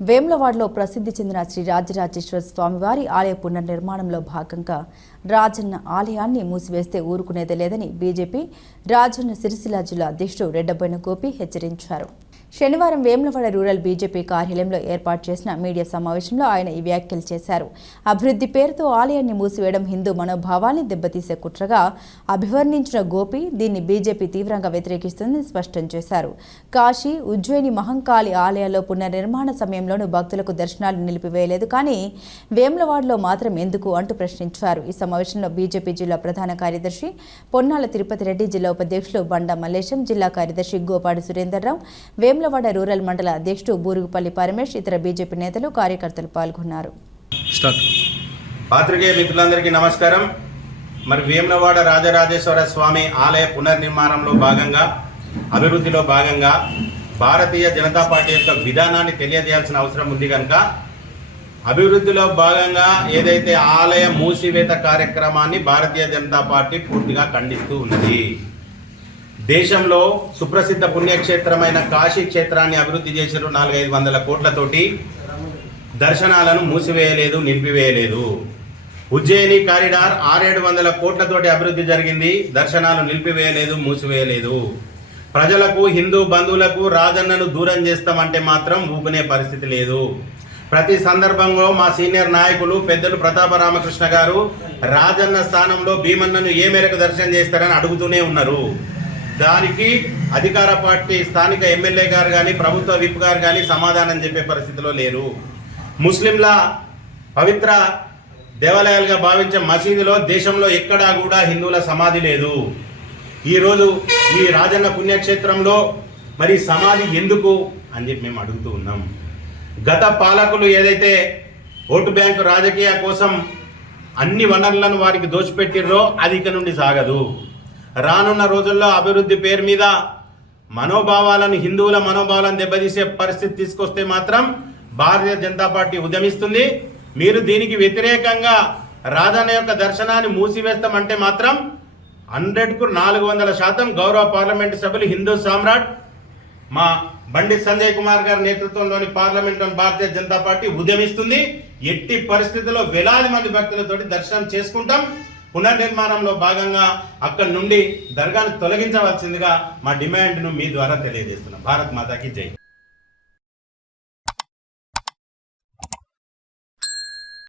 వేములవాడలో ప్రసిద్ధి చెందిన శ్రీ రాజరాజేశ్వర స్వామివారి ఆలయ పునర్నిర్మాణంలో భాగంగా రాజన్న ఆలయాన్ని మూసివేస్తే ఊరుకునేదే లేదని బీజేపీ రాజన్న సిరిసిల్ల జిల్లా అధ్యక్షుడు రెడ్డబోయిన గోపి హెచ్చరించారు. శనివారం వేములవాడ రూరల్ బీజేపీ కార్యాలయంలో ఏర్పాటు చేసిన మీడియా సమావేశంలో ఆయన ఈ వ్యాఖ్యలు చేశారు. అభివృద్ధి పేరుతో ఆలయాన్ని మూసివేయడం హిందూ మనోభావాల్ని దెబ్బతీసే కుట్రగా అభివర్ణించిన గోపి దీన్ని బీజేపీ తీవ్రంగా వ్యతిరేకిస్తుందని స్పష్టం చేశారు. కాశీ, ఉజ్జయిని మహంకాళి ఆలయాల్లో పునర్నిర్మాణ సమయంలోనూ భక్తులకు దర్శనాలు నిలిపివేయలేదు, కానీ వేములవాడలో మాత్రం ఎందుకు అంటూ ప్రశ్నించారు. ఈ సమావేశంలో బీజేపీ జిల్లా ప్రధాన కార్యదర్శి పొన్నాల తిరుపతి రెడ్డి, జిల్లా ఉపాధ్యక్షులు బండ మల్లేశం, జిల్లా కార్యదర్శి గోపాడి సురేందర్రావు, వేములవాడ రూరల్ మండల అధ్యక్షుడు బూరుగుపల్లి పరమేష్, ఇతర బీజేపీ నేతలు, కార్యకర్తలు పాల్గొన్నారు. పాత్రికేయ మిత్రులందరికీ నమస్కారం. మరి వేములవాడ రాజరాజేశ్వర స్వామి ఆలయ పునర్నిర్మాణంలో భాగంగా, అభివృద్ధిలో భాగంగా భారతీయ జనతా పార్టీ యొక్క విధానాన్ని తెలియజేయాల్సిన అవసరం ఉంది కనుక అభివృద్ధిలో భాగంగా ఏదైతే ఆలయ మూసివేత కార్యక్రమాన్ని భారతీయ జనతా పార్టీ పూర్తిగా ఖండిస్తూ ఉన్నది. దేశంలో సుప్రసిద్ధ పుణ్యక్షేత్రమైన కాశీ క్షేత్రాన్ని అభివృద్ధి చేశారు. 400-500 కోట్లతోటి దర్శనాలను మూసివేయలేదు, నిలిపివేయలేదు. ఉజ్జయిని కారిడార్ 600-700 కోట్లతోటి అభివృద్ధి జరిగింది, దర్శనాలు నిలిపివేయలేదు, మూసివేయలేదు. ప్రజలకు, హిందూ బంధువులకు రాజన్నను దూరం చేస్తామంటే మాత్రం ఊపునే పరిస్థితి లేదు. ప్రతి సందర్భంలో మా సీనియర్ నాయకులు పెద్దలు ప్రతాప రామకృష్ణ గారు రాజన్న స్థానంలో భీమన్నను ఏ మేరకు దర్శనం చేస్తారని అడుగుతూనే ఉన్నారు. దానికి అధికార పార్టీ స్థానిక ఎమ్మెల్యే గారు కానీ, ప్రభుత్వ విప్ గారు కానీ సమాధానం చెప్పే పరిస్థితిలో లేరు. ముస్లింల పవిత్ర దేవాలయాలుగా భావించే మసీదులో దేశంలో ఎక్కడా కూడా హిందువుల సమాధి లేదు. ఈరోజు ఈ రాజన్న పుణ్యక్షేత్రంలో మరి సమాధి ఎందుకు అని చెప్పి మేము అడుగుతూ ఉన్నాం. గత పాలకులు ఏదైతే ఓటు బ్యాంకు రాజకీయ కోసం అన్ని వనరులను వారికి దోచిపెట్టిర్రో అది ఇక నుండి సాగదు. రానున్న రోజుల్లో అభివృద్ధి పేరు మీద మనోభావాలను, హిందువుల మనోభావాలను దెబ్బతీసే పరిస్థితి తీసుకొస్తే మాత్రం భారతీయ జనతా పార్టీ ఉద్యమిస్తుంది. మీరు దీనికి వ్యతిరేకంగా రాజన్న యొక్క దర్శనాన్ని మూసివేస్తామంటే మాత్రం 100కు 400% గౌరవ పార్లమెంటు సభ్యులు హిందూ సామ్రాట్ మా బండి సంజయ్ కుమార్ గారి నేతృత్వంలోని పార్లమెంట్లోని భారతీయ జనతా పార్టీ ఉద్యమిస్తుంది. ఎట్టి పరిస్థితుల్లో వేలాది మంది భక్తులతోటి దర్శనం చేసుకుంటాం. పునర్నిర్మాణంలో భాగంగా అక్కడి నుండి దర్గాను తొలగించవలసిందిగా మా డిమాండ్ను మీ ద్వారా తెలియజేస్తున్నాం. భారత్ మాతాకి జై.